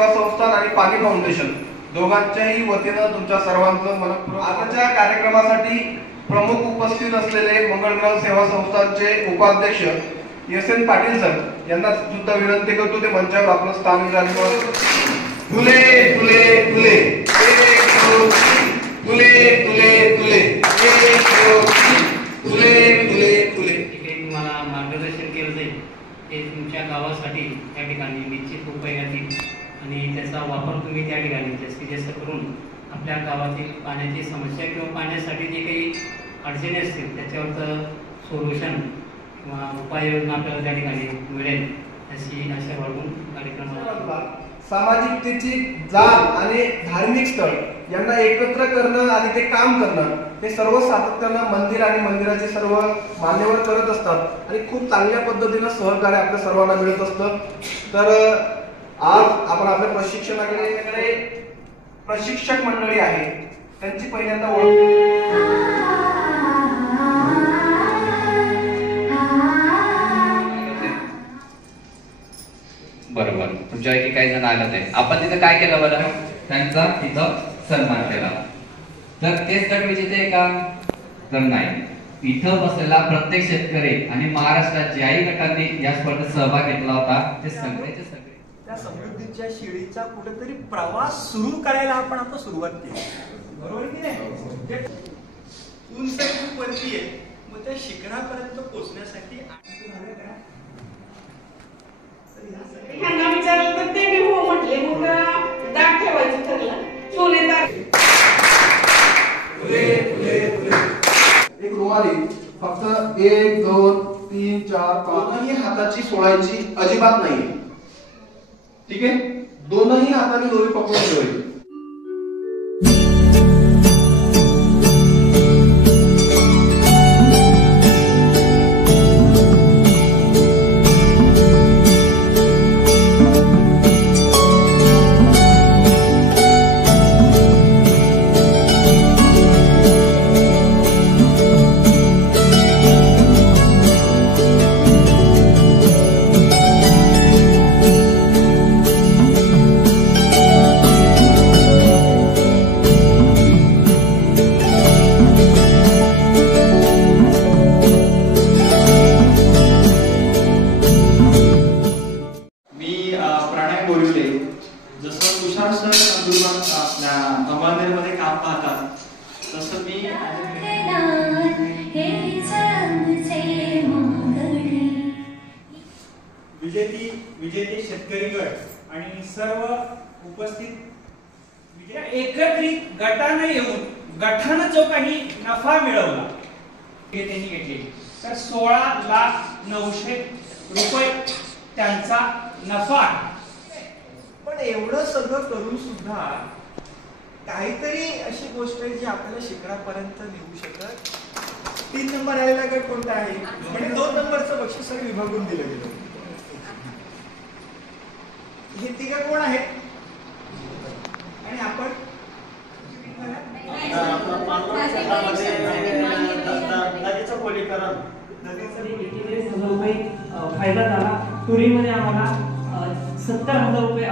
सेवा संस्थान आणि पाणी फाउंडेशन दोघांच्याही वतीनं तुमच्या सर्वांचं मनपूर्वक आजच्या कार्यक्रमासाठी प्रमुख उपस्थित असलेले मंगळग्रह सेवा संस्थानचे उपाध्यक्ष एस.एन. पाटील सर यांना सुद्धा विनंती करतो ते मंचावर आपलं स्थान विराजमान करून. फुले फुले फुले फुले फुले फुले फुले फुले फुले. तुम्हाला मार्गदर्शन केलं जाईल ते तुमच्या गावासाठी त्या ठिकाणी निश्चित उपयोगात येईल आणि त्याचा वापर तुम्ही त्या ठिकाणी जास्तीत जास्त करून आपल्या गावातील पाण्याची समस्या किंवा पाण्यासाठी जे काही अडचणी असतील त्याच्यावर सोल्युशन किंवा उपाययोजना आपल्याला त्या ठिकाणी मिळेल अशी आशा बाळगून कार्यक्रमाला सामाजिकतेची जाण आणि धार्मिक स्थळ यांना एकत्र करणं आणि ते काम करणं हे सर्व सातत्यानं मंदिर आणि मंदिराचे सर्व मान्यवर करत असतात आणि खूप चांगल्या पद्धतीनं सहकार्य आपल्या सर्वांना मिळत असतं. तर आज आपण आपल्या प्रशिक्षणाकडे प्रशिक्षक मंडळी आहे त्यांची पहिल्यांदा ओळख. बरोबर, तुमच्यापैकी काही जण आलं नाही. आपण तिथं काय केलं बरं, त्यांचा तिथं सन्मान केला. तर तेच गट विजेते आहे का? तर नाही. इथं बसलेला प्रत्येक शेतकरी आणि महाराष्ट्रात ज्याही गटांनी या स्पर्धेत सहभाग घेतला होता ते सगळेचे सगळे त्या समृद्धीच्या शिडीचा कुठेतरी प्रवास सुरू करायला आपण आता सुरुवात केली. बरोबर की नाही? उंच खूप वरती आहे, मग त्या शिखरापर्यंत पोहोचण्यासाठी ह्यांना विचारलं तर ते मी हो म्हटले. मग दाग ठेवायचं ठरलं. सोने दाग. एक रुमाली फक्त 1 2 3 4 5 ही हाताची सोडायची अजिबात नाही. ठीक आहे, दोनही हाताने दोरी पकडून ठेवायची. मध्ये काम पाहतात तसं मी विजेते शेतकरी गट आणि सर्व उपस्थित एकत्रित गटाने येऊन गटानं जो काही नफा मिळवला हे त्यांनी घेतले. तर 16,09,000 त्यांचा नफा. पण एवढं सगळं करून सुद्धा काहीतरी अशी गोष्ट आहे जी आपल्याला शिखरापर्यंत नेऊ शकत. 3 नंबर आलेला गट कोणता आहे? म्हणजे 2 नंबरचं बक्षीस सगळं विभागून दिलं गेलं. हे तिघं कोण आहेत आणि आपण फायदा झाला. तुरीमध्ये आम्हाला 70,000 रुपये